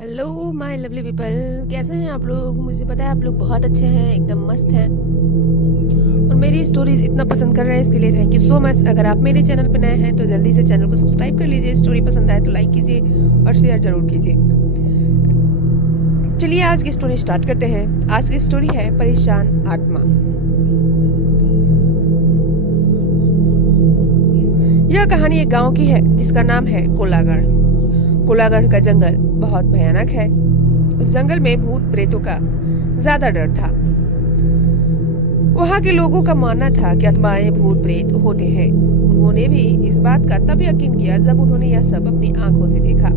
Hello my lovely people, कैसे हैं आप लोग। मुझे पता है आप लोग बहुत अच्छे हैं, एकदम मस्त हैं और मेरी स्टोरीज इतना पसंद कर रहे हैं, इसके लिए थैंक यू सो मच। अगर आप मेरे चैनल पर नए हैं तो जल्दी से चैनल को सब्सक्राइब कर लीजिए। स्टोरी पसंद आए तो लाइक कीजिए और शेयर जरूर कीजिए। चलिए आज की स्टोरी स्टार्ट करते हैं। आज की स्टोरी है परेशान आत्मा। यह कहानी एक गांव की है जिसका नाम है कोलागढ़। कोलागढ़ का जंगल बहुत भयानक है। उस जंगल में भूत प्रेतों का ज्यादा डर था। वहां के लोगों का मानना था कि आत्माएं भूत प्रेत होते हैं। उन्होंने भी इस बात का तब यकीन किया जब उन्होंने यह सब अपनी आंखों से देखा।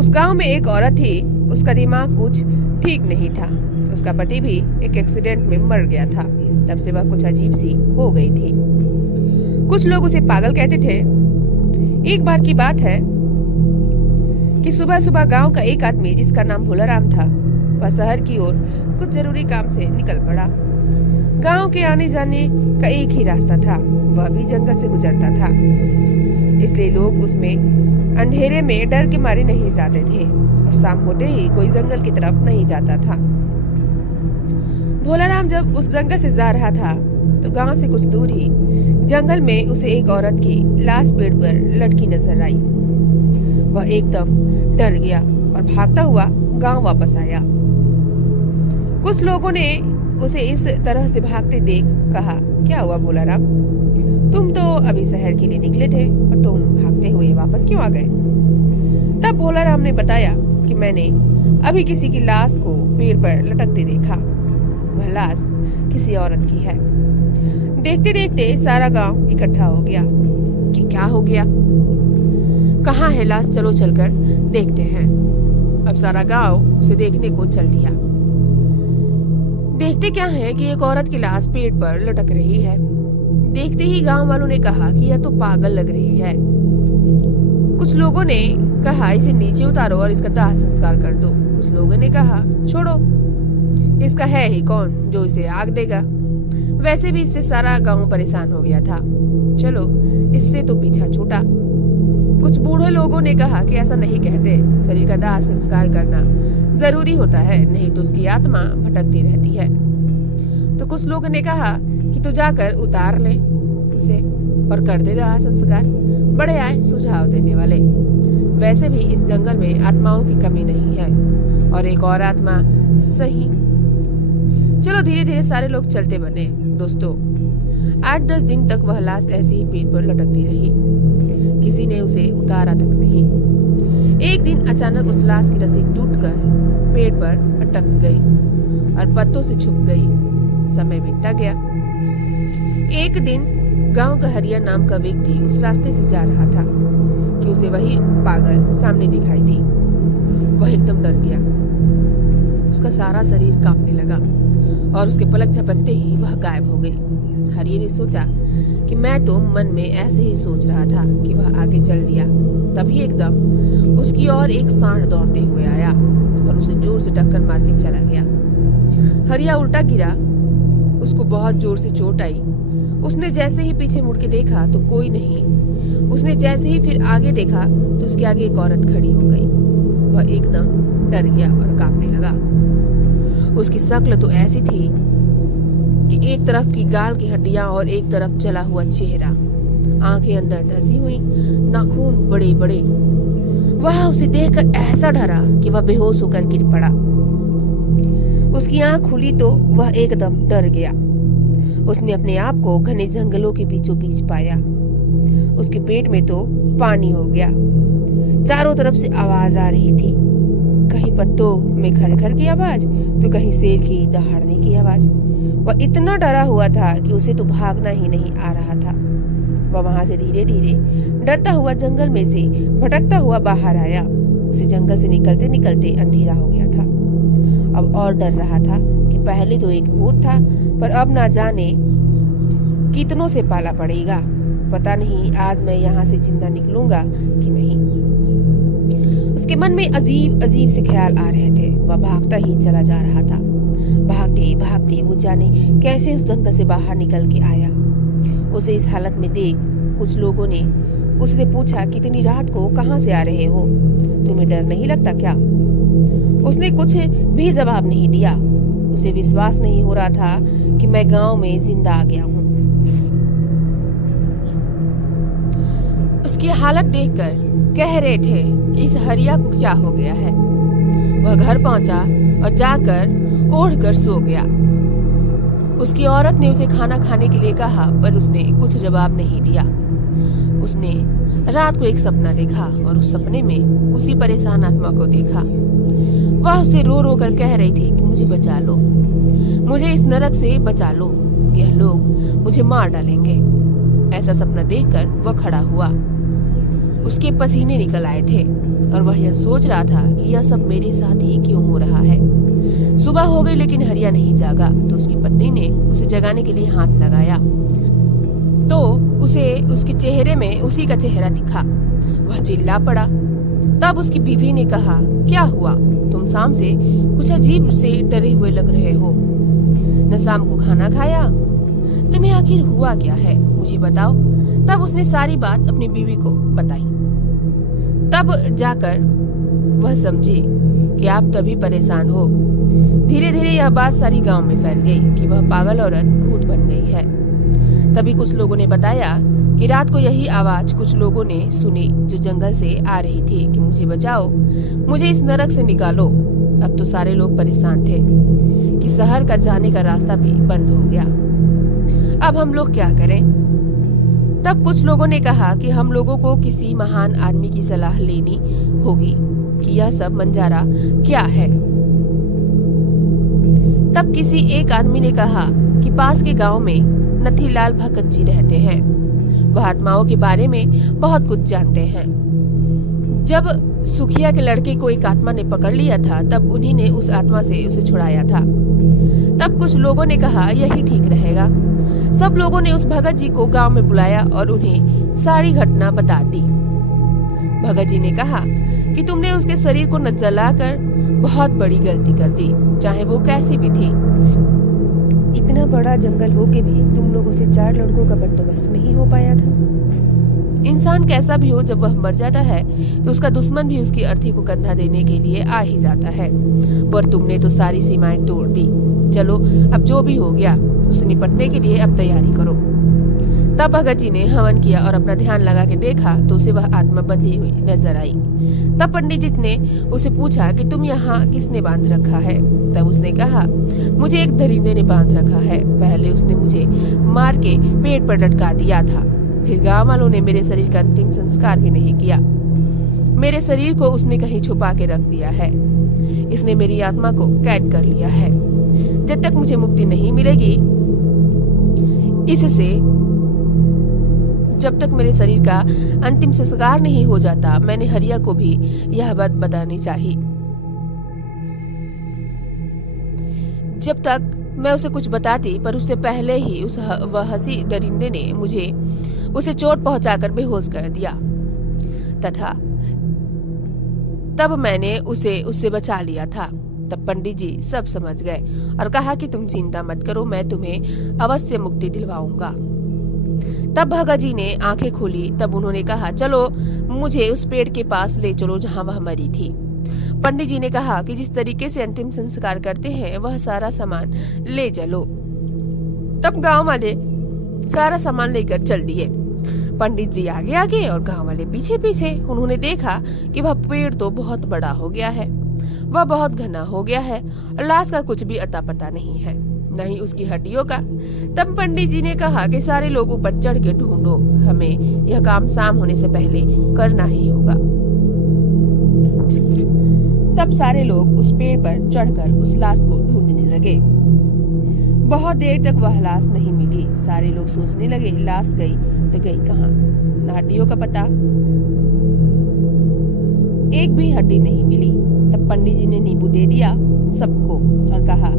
उस गांव में एक औरत थी। उसका दिमाग कुछ ठीक नहीं था। उसका पति भी एक एक्सीडेंट में मर गया था। तब से वह कुछ अजीब सी हो गई थी। कुछ लोग उसे पागल कहते थे। एक बार की बात है कि सुबह सुबह गांव का एक आदमी जिसका नाम भोलाराम था, वह शहर की ओर कुछ जरूरी काम से निकल पड़ा। गांव के आने जाने का एक ही रास्ता था, वह भी जंगल से गुजरता था। इसलिए लोग उसमें अंधेरे में डर के मारे नहीं जाते थे और शाम होते ही कोई जंगल की तरफ नहीं जाता था। भोलाराम जब उस जंगल से जा रहा था तो गांव से कुछ दूर ही जंगल में उसे एक औरत की लाश पेड़ पर लटकी नजर आई। वह एकदम डर गया और भागता हुआ गांव वापस आया। कुछ लोगों ने उसे इस तरह से भागते देख कहा, क्या हुआ भोलाराम, तुम तो अभी शहर के लिए निकले थे और तुम भागते हुए वापस क्यों आ गए। तब भोलाराम ने बताया कि मैंने अभी किसी की लाश को पेड़ पर लटकते देखा। वह लाश किसी औरत की है। देखते देखते सारा गांव इकट्ठा हो गया कि क्या हो गया, कहाँ है लाश, चलो चलकर देखते हैं। अब सारा गांव उसे देखने को चल दिया। देखते क्या है कि एक औरत की लाश पेड़ पर लटक रही है। देखते ही गांव वालों ने कहा कि यह तो पागल लग रही है। कुछ लोगों ने कहा इसे नीचे उतारो और इसका दाह संस्कार कर दो। कुछ लोगों ने कहा छोड़ो, इसका है ही कौन जो इसे आग देगा। वैसे भी इससे सारा गांव परेशान हो गया था, चलो इससे तो पीछा छूटा। कुछ बूढ़े लोगों ने कहा कि ऐसा नहीं कहते, शरीर का दाह संस्कार करना जरूरी होता है, नहीं तो उसकी आत्मा भटकती रहती है। तो कुछ लोगों ने कहा कि तू जाकर उतार ले उसे और कर दे दाह संस्कार। बड़े आए सुझाव देने वाले। वैसे भी इस जंगल में आत्माओं की कमी नहीं है और एक और आत्मा सही। चलो धीरे धीरे सारे लोग चलते बने। दोस्तों 8-10 दिन तक वह लाश ऐसे ही पेड़ पर लटकती रही। किसी ने उसे उतारा तक नहीं। एक दिन अचानक उस लाश की रस्सी टूटकर पेड़ पर अटक गई और पत्तों से छुप गई। समय बीतता गया। एक दिन गांव का हरिया नाम का व्यक्ति उस रास्ते से जा रहा था कि उसे वही पागल सामने दिखाई दी। वह एकदम डर गया। उसका सारा शरीर कांपने लगा और उसके पलक झपकते ही वह गायब हो गई। हरिये ने सोचा कि मैं तो मन में ऐसे ही सोच रहा था कि वह आगे चल दिया। तभी एकदम उसकी ओर एक सांड दौड़ते हुए आया और उसे जोर से टक्कर मार के चला गया। हरिया उल्टा गिरा। उसको बहुत जोर से चोट आई। उसने जैसे ही पीछे मुड़ के देखा तो कोई नहीं। उसने जैसे ही फिर आगे देखा तो उसके आगे एक औरत खड़ी हो गई। वह एकदम डर गया और कांपने लगा। उसकी शक्ल तो ऐसी थी कि एक तरफ की गाल की हड्डियां और एक तरफ जला हुआ चेहरा, आंखें अंदर धसी हुई, नाखून बड़े बड़े। वह उसे देखकर ऐसा डरा कि वह बेहोश होकर गिर पड़ा। उसकी आंख खुली तो वह एकदम डर गया। उसने अपने आप को घने जंगलों के बीचों बीच पाया। उसके पेट में तो पानी हो गया। चारों तरफ से आवाज आ रही थी, कहीं पत्तों में खरखर की आवाज तो कहीं शेर की दहाड़ने की आवाज। वह इतना डरा हुआ था कि उसे तो भागना ही नहीं आ रहा था। वह वहां से धीरे धीरे डरता हुआ जंगल में से भटकता हुआ बाहर आया। उसे जंगल से निकलते निकलते अंधेरा हो गया था। अब और डर रहा था कि पहले तो एक भूत था, पर अब ना जाने कितनों से पाला पड़ेगा। पता नहीं आज मैं यहाँ से जिंदा निकलूंगा कि नहीं। उसके मन में अजीब अजीब से ख्याल आ रहे थे। वह भागता ही चला जा रहा था। भागते भागते वो जाने कैसे उस जंगल से बाहर निकल के आया। उसे इस हालत में देख कुछ लोगों ने उससे पूछा कि इतनी रात को कहाँ से आ रहे हो, तुम्हें डर नहीं लगता क्या? उसने कुछ भी जवाब नहीं दिया। उसे विश्वास नहीं हो रहा था कि मैं गांव में जिंदा आ गया हूँ। उसकी हालत देखकर कह रहे थे इस हरिया को क्या हो गया है। वह घर पहुंचा और जाकर ओढ़कर सो गया। उसकी औरत ने उसे खाना खाने के लिए कहा, पर उसने कुछ जवाब नहीं दिया। उसने रात को एक सपना देखा और उस सपने में उसी परेशान आत्मा को देखा। वह उसे रो रो कर कह रही थी कि मुझे बचा लो, मुझे इस नरक से बचा लो, यह लोग मुझे मार डालेंगे। ऐसा सपना देखकर वह खड़ा हुआ। उसके पसीने निकल आए थे और वह यह सोच रहा था कि यह सब मेरे साथ ही क्यों हो रहा है। सुबह हो गई लेकिन हरिया नहीं जागा, तो उसकी पत्नी ने उसे जगाने के लिए हाथ लगाया तो उसे उसके चेहरे में उसी का चेहरा दिखा। वह चिल्ला पड़ा। तब उसकी बीवी ने कहा, क्या हुआ? तुम शाम से कुछ अजीब से डरे हुए लग रहे हो। न शाम को खाना खाया? तुम्हें आखिर हुआ क्या है, मुझे बताओ। तब उसने सारी बात अपनी बीवी को बताई। तब जाकर वह समझी कि आप तभी परेशान हो। धीरे धीरे यह बात सारी गांव में फैल गई कि वह पागल औरत भूत बन गई है। तभी कुछ लोगों ने बताया कि रात को यही आवाज कुछ लोगों ने सुनी जो जंगल से आ रही थी कि मुझे बचाओ, मुझे इस नरक से निकालो। अब तो सारे लोग परेशान थे कि शहर का जाने का रास्ता भी बंद हो गया। अब हम लोग क्या करें? तब कुछ लोगों ने कहा कि हम लोगों को किसी महान आदमी की सलाह लेनी होगी कि यह सब मंजारा क्या है। तब किसी एक आदमी ने कहा कि पास के गांव में नथीलाल भगत जी रहते हैं। वह आत्माओं के बारे में बहुत कुछ जानते हैं। जब सुखिया के लड़के को एक आत्मा ने पकड़ लिया था, तब उन्हीं ने उस आत्मा से उसे छुड़ाया था। तब कुछ लोगों ने कहा यही ठीक रहेगा। सब लोगों ने उस भगत जी को गांव में बुलाया और उन्हें सारी घटना बता दी। भगत जी ने कहा कि तुमने उसके शरीर को न जलाकर बहुत बड़ी गलती कर दी, चाहे वो कैसी भी थी। इतना बड़ा जंगल होके भी तुम लोगों से 4 लड़कों का बंदोबस्त नहीं हो पाया था। इंसान कैसा भी हो, जब वह मर जाता है तो उसका दुश्मन भी उसकी अर्थी को कंधा देने के लिए आ ही जाता है। पर तुमने तो सारी सीमाएं तोड़ दी। चलो, अब जो भी हो गया उससे निपटने के लिए अब तैयारी करो। तब भगत जी ने हवन किया और अपना ध्यान लगा के देखा तो उसे वह आत्मा बंधी हुई नजर आई। तब पंडित जी ने उसे पूछा कि तुम यहाँ किसने बांध रखा है? तब उसने कहा, मुझे एक दरिंदे ने बांध रखा है। पहले उसने मुझे मार के पेट पर लटका दिया था। फिर गांव वालों ने मेरे शरीर का अंतिम संस्कार भी नहीं किया। मेरे शरीर को उसने कहीं छुपा के रख दिया है। इसने मेरी आत्मा को कैद कर लिया है। जब तक मुझे मुक्ति नहीं मिलेगी इससे, जब तक मेरे शरीर का अंतिम संस्कार नहीं हो जाता, मैंने हरिया को भी यह बात बतानी चाहिए। जब तक मैं उसे कुछ बताती, पर उससे पहले ही वह हंसी दरिंदे ने मुझे उसे चोट पहुंचाकर बेहोश कर दिया तथा तब मैंने उसे उससे बचा लिया था। तब पंडित जी सब समझ गए और कहा कि तुम चिंता मत करो, मैं तुम्हें अवश्य मुक्ति दिलवाऊंगा। तब भगत जी ने आंखें खोली। तब उन्होंने कहा, चलो मुझे उस पेड़ के पास ले चलो जहां वह मरी थी। पंडित जी ने कहा कि जिस तरीके से अंतिम संस्कार करते हैं वह सारा सामान ले चलो। तब गांव वाले सारा सामान लेकर चल दिए। पंडित जी आगे आगे और गांव वाले पीछे पीछे। उन्होंने देखा कि वह पेड़ तो बहुत बड़ा हो गया है, वह बहुत घना हो गया है और लाश का कुछ भी अता पता नहीं है, नहीं उसकी हड्डियों का। तब पंडित जी ने कहा कि सारे लोग ऊपर चढ़ के ढूंढो, हमें यह काम शाम होने से पहले करना ही होगा। तब सारे लोग उस पेड़ पर चढ़कर उस लाश को ढूंढने लगे। बहुत देर तक वह लाश नहीं मिली। सारे लोग सोचने लगे लाश गई तो गई कहाँ, न हड्डियों का पता, एक भी हड्डी नहीं मिली। तब पंडित जी ने नींबू दे दिया सबको और कहा,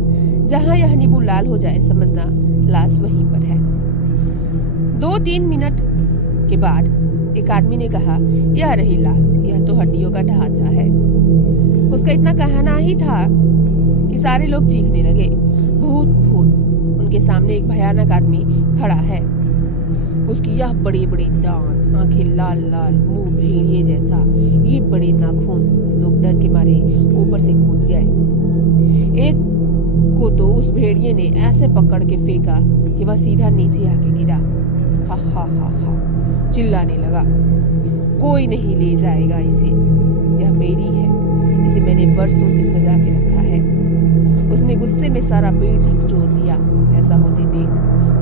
जहाँ यह नींबू लाल हो जाए समझना लाश वहीं पर है। 2-3 मिनट के बाद एक आदमी ने कहा, यह रही लाश, यह तो हड्डियों का ढांचा है। उसका इतना कहना ही था कि सारे लोग चीखने लगे, भूत भूत। उनके सामने एक भयानक आदमी खड़ा है। उसकी यह बड़ी बड़ी दांत आंखें लाल लाल, मुंह भेड़िए जैसा, ये बड़े नाखून। लोग डर के मारे ऊपर से कूद गए। एक को तो उस भेड़िए ने ऐसे पकड़ के फेंका कि वह सीधा नीचे आके गिरा। हा हा हा हा चिल्लाने लगा, कोई नहीं ले जाएगा इसे, यह मेरी है, इसे मैंने वर्षों से सजा के रखा है। उसने गुस्से में सारा पेड़ झकझोर दिया। ऐसा होते देख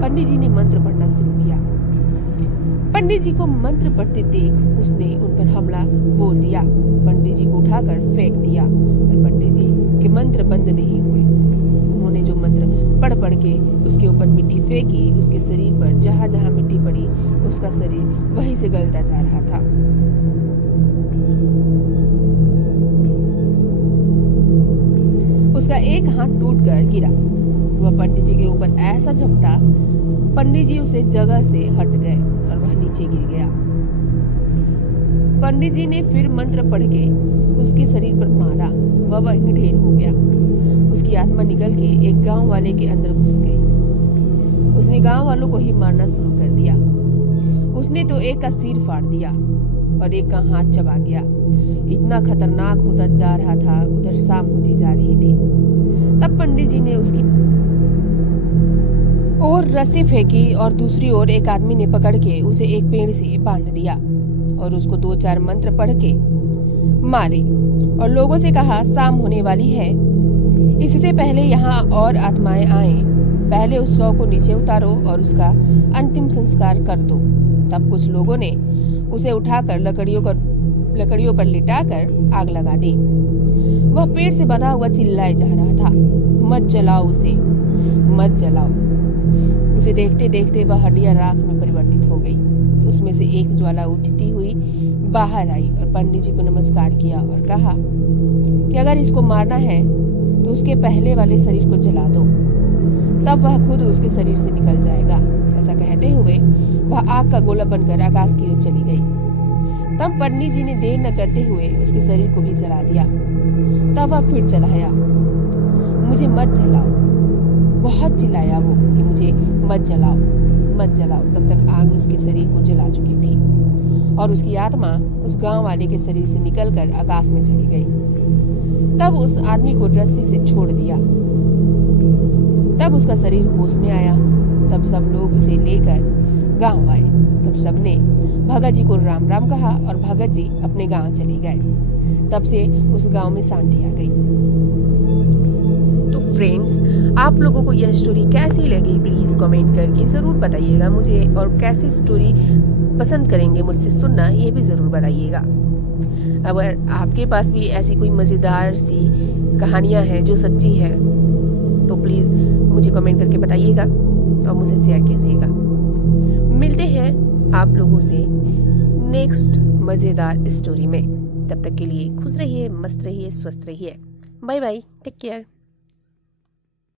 पंडित जी ने मंत्र पढ़ना शुरू किया। पंडित जी को मंत्र पढ़ते देख उसने उन पर हमला बोल दिया। पंडित जी को उठाकर फेंक दिया, पर पंडित जी के मंत्र बंद नहीं हुए। उन्होंने जो मंत्र पढ़ पढ़ के उसके ऊपर मिट्टी फेंकी, उसके शरीर पर जहां जहां मिट्टी पड़ी उसका शरीर वहीं से गलता जा रहा था। उसका एक हाथ टूटकर गिरा। वह पंडित जी के ऊपर ऐसा झपटा, पंडित जी उसे जगह से हट गए और वह नीचे गिर गया। पंडित जी ने फिर मंत्र पढ़ के उसके शरीर पर मारा। वह वहीं ढेर हो गया। उसकी आत्मा निकल के एक गांव वाले के अंदर घुस गई। उसने गांव वालों को ही मारना शुरू कर दिया। उसने तो एक का सिर फाड़ दिया और एक का हाथ चबा गया। इतना खतरनाक होता जा रहा था। उधर शाम होती जा रही थी। तब पंडित जी ने उसकी और रस्सी फेंकी और दूसरी ओर एक आदमी ने पकड़ के उसे एक पेड़ से बांध दिया और उसको 2-4 मंत्र पढ़ के मारे और लोगों से कहा, शाम होने वाली है, इससे पहले यहाँ और आत्माएं आए, पहले उस शव को नीचे उतारो और उसका अंतिम संस्कार कर दो। तब कुछ लोगों ने उसे उठाकर लकड़ियों पर लिटाकर आग लगा दी। वह पेड़ से बंधा हुआ चिल्लाए जा रहा था, मत जलाओ उसे, मत जलाओ। उसे देखते देखते वह हड्डियां राख में परिवर्तित हो गई। उसमें से एक ज्वाला उठती हुई बाहर आई और पंडित जी को नमस्कार किया और कहा कि अगर इसको मारना है तो उसके पहले वाले शरीर को जला दो, तब वह खुद उसके शरीर से निकल जाएगा। ऐसा कहते हुए वह आग का गोला बनकर आकाश की ओर चली गई। तब पंडित जी ने देर न करते हुए उसके शरीर को भी जला दिया। तब वह फिर चिल्लाया, मुझे मत जलाओ। बहुत चिल्लाया वो कि मुझे मत जलाओ, मत जलाओ। तब तक आग उसके शरीर को जला चुकी थी और उसकी आत्मा उस गांव वाले के शरीर से निकलकर आकाश में चली गई। तब उस आदमी को रस्सी से छोड़ दिया। तब उसका शरीर होश में आया। तब सब लोग उसे लेकर गांव आए। तब सबने भगत जी को राम राम कहा और भगत जी अपने गांव चले गए। तब से उस गांव में शांति आ गई। तो फ्रेंड्स, आप लोगों को यह स्टोरी कैसी लगी प्लीज कमेंट करके जरूर बताइएगा मुझे, और कैसी स्टोरी पसंद करेंगे मुझसे सुनना ये भी जरूर बताइएगा। अगर आपके पास भी ऐसी कोई मजेदार सी कहानियां हैं जो सच्ची हैं तो प्लीज मुझे कमेंट करके बताइएगा और मुझे शेयर कीजिएगा। मिलते हैं आप लोगों से नेक्स्ट मजेदार स्टोरी में। तब तक के लिए खुश रहिए, मस्त रहिए, स्वस्थ रहिए। Bye bye, take care.